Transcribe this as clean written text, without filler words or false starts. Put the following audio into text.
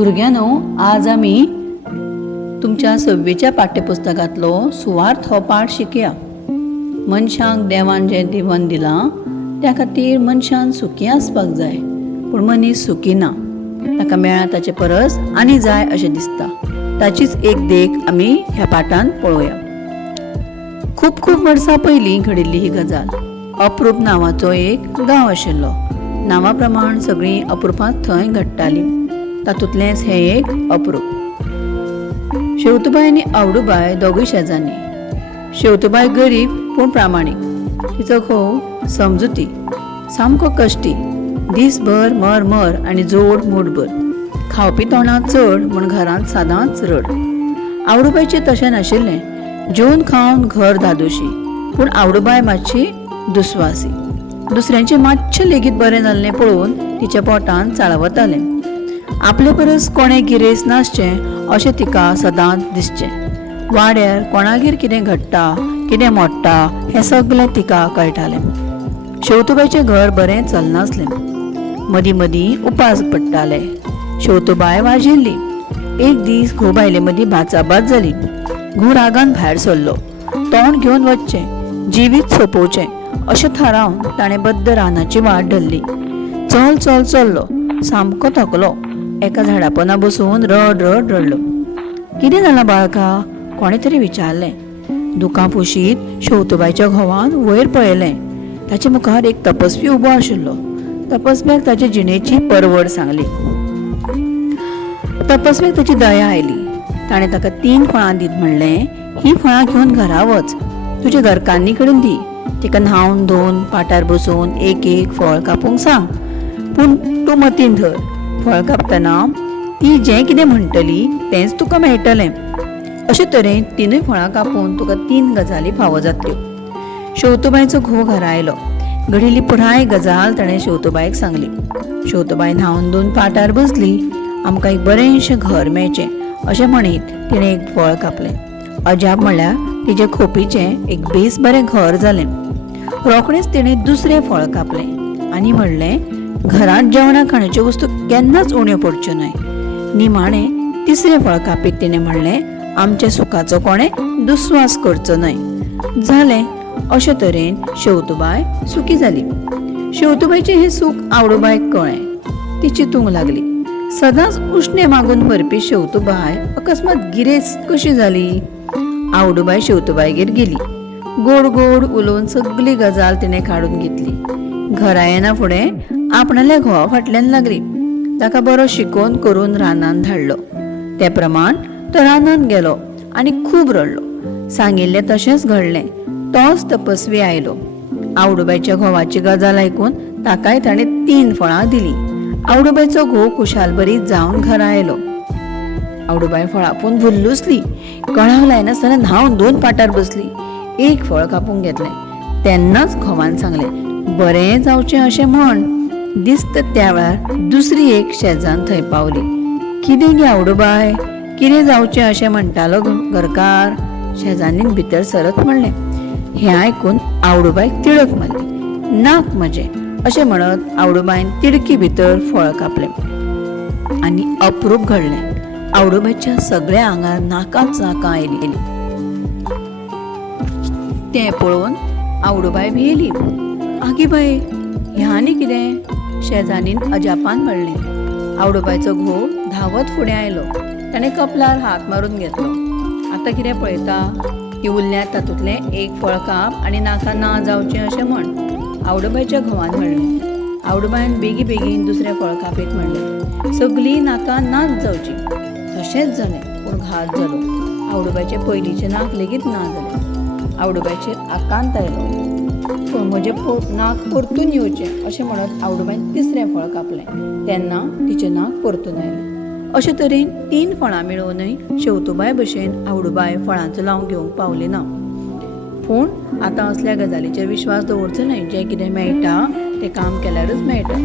भुरग्यानो, आज आमी तुमच्या 6वीच्या पाठ्यपुस्तकातलो सुवार्थ हो पाठ शिकया. मनशांक देवान जें दिवन दिलां त्या खातीर मनशान सुखी आसपाक जाय, पूण मनीस सुखी ना. ताका मेळ्ळा ताचे परस आनी जाय अशें दिसता. ताचीच एक देख आमी ह्या पाठांत पळोवया. खूब खूब वर्सां पयलीं घडिल्ली ही गजाल. अप्रूप नांवाचो एक गांव आशिल्लो. नांवा प्रमाण सगळीं अप्रुपांत थंय घडटालीं. तातूंतलेंच हें एक अप्रूप. शेवतबाई आनी आवडूबाय दोगूय शेजान्नी. शेवतबाय गरीब पूण प्रामाणीक. तिचो घोव समजुती, सामको कश्टी, दीसभर मर मर आनी जोड मूठभर. खावपी तोंडांत चड म्हूण घरांत सदांच रड. आवडूबायचें तशें नाशिल्लें. जेवन खावन घर धादोशी, पूण आवडूबाय मातशी दुस्वासी. दुसऱ्यांचें मातशें लेगीत बरें जाल्लें पळोवन तिच्या पोटांत चाळवतालें. आपले परस कोणें गिरेस्त नासचें अशें तिका सदांच दिसचें. वाड्यार कोणागेर कितें घडटा, कितें मोडटा हें सगळें तिका कळटालें. शेवतबायचें घर बरें चलनासलें. मदीं मदीं उपास पडटाले. शेवतबाय वाजिल्ली. एक दीस घोव बायले मदीं भाचाभाच जाली. घोव रागान भायर सरलो. तोंड घेवन वचचें, जिवीत सोंपोवचें अशें थारावन ताणें बद्द रानाची वाट धरली. चल चल चल्लो. सामको थकलो. एका झाडा पोंदा बसून रड रड रडलो. कितें जालां बाळका? कोणें तरी विचारलें. दुकां पुशीत शेवतबायच्या घोवान वयर पळयलें. ताचे मुखार एक तपस्वी उबो आशिल्लो. तपस्व्याक ताचे जिणेची परवड सांगली. तपस्व्याक ताची दया आयली. ताणें ताका 3 फळां दीत म्हणलें, ही फळां घेवन घरा वच. तुज्या घरकान्नी कडेन दी. तिका न्हावन धुवन पाठार बसून एक एक फळ कापूंक सांग. पूण तूं मतीन धर, फळ कापतना ती जें कितें म्हणटली तेंच तुका मेळटलें. अशे तरेन 3 फळां कापून तुका 3 गजाली फावो जातल्यो. शेवतबायचो घोव घरा आयलो. घडिल्ली पुराय गजाल ताणें शेवतबायक सांगली. शेवतबाय न्हावन धुवन पाठार बसली. आमकां एक बरेंशें घर मेळचें अशें म्हणीत तिणें एक फळ कापलें. अजाप म्हणल्यार तिचे खोपीचें एक बेस बरें घर जालें. रोखडेंच तिणें दुसरें फळ कापलें आनी म्हणलें, घरांत जेवणा खाणाच्यो वस्तू केन्नाच उण्यो पडच्यो न्हय. निमाणें 3रें फळ कापीत तिणें म्हणलें, आमच्या सुखाचो कोणें दुस्वास करचो न्हय. जालें. अशे तरेन शेवतबाय सुखी जाली. शेवतबायचें हें सूख आवडूबायक कळ्ळें. ती चिंतूंक लागली. सदांच उश्णें मागून व्हरपी शेवतबाय अकस्मात गिरेस्त कशी जाली? आवडूबाय शेवतबायगेर गेली. गोड गोड उलोवन सगळी गजाल तिणें काडून घेतली. घरा येना फुडें आपणाल्या घोवा फाटल्यान लागली. ताका बरो शिकोवन करून रानांत धाडलो. ते प्रमाण तो रानांत गेलो आनी खूब रडलो. सांगिल्लें तशेंच घडलें. तोच तपस्वी आयलो. आवडूबायच्या घोवाची गजाल आयकून ताकाय ताणें 3 फळां दिलीं. आवडूबायचो घोव खुशाल बरीत जावन घरा आयलो. आवडूबाय फळां पळोवन भुल्लुसली. कळाव लायनासतना न्हावन धुवन पाठार बसली. एक फळ कापूंक घेतलें. तेन्नाच घोवान सांगलें, बरें जावचें अशें म्हण. दिसता त्या वेळार दुसरी एक शेजान थंय पावली. कितें गे आवडूबाय, कितें जावचें अशें म्हणटालो घरकार? शेजान्नीन भितर सरत म्हणलें. हें आयकून आवडूबायक तिडक मारली. नाक म्हजें अशें म्हणत आवडूबायन तिडकी भितर फळ कापलें आनी अप्रूप घडलें. आवडूबायच्या सगळ्या आंगार नाकांत चाकां आयलीं. तें पळोवन आवडूबाय भियेली. आगे बाये, ह्या आनी कितें? शेजान्नीन अजापान म्हणलें. आवडूबायचो घोव धांवत फुडें आयलो. ताणें कपलार हात मारून घेतलो. आतां कितें पळयता? की उरल्यात तातूंतलें एक फळ काप आनी नाका ना जावचें अशें म्हण. आवडूबायच्या घोवान म्हणलें. आवडूबायन बेगी बेगीन दुसरें फळ कापीत म्हणलें. सगळीं नाका नाच जावची. तशेंच जालें, पूण घात जालो. आवडूबायचें पयलींचें नाक लेगीत ना जालें. आवडूबायचेर आकांत आयलो. पूण म्हजें नाक परतून येवचें अशें म्हणत आवडूबायन 3रें फळ कापलें. तेन्ना तिचें नाक परतून आयलें. अशे तरेन 3 फळां मेळोवनय शेवतबाय भशेन आवडूबाय फळांचो लाव घेवंक पावली ना. पूण आतां असल्या गजालीचेर विश्वास दवरचो न्हय. जें कितें मेळटा तें काम केल्यारच मेळटा.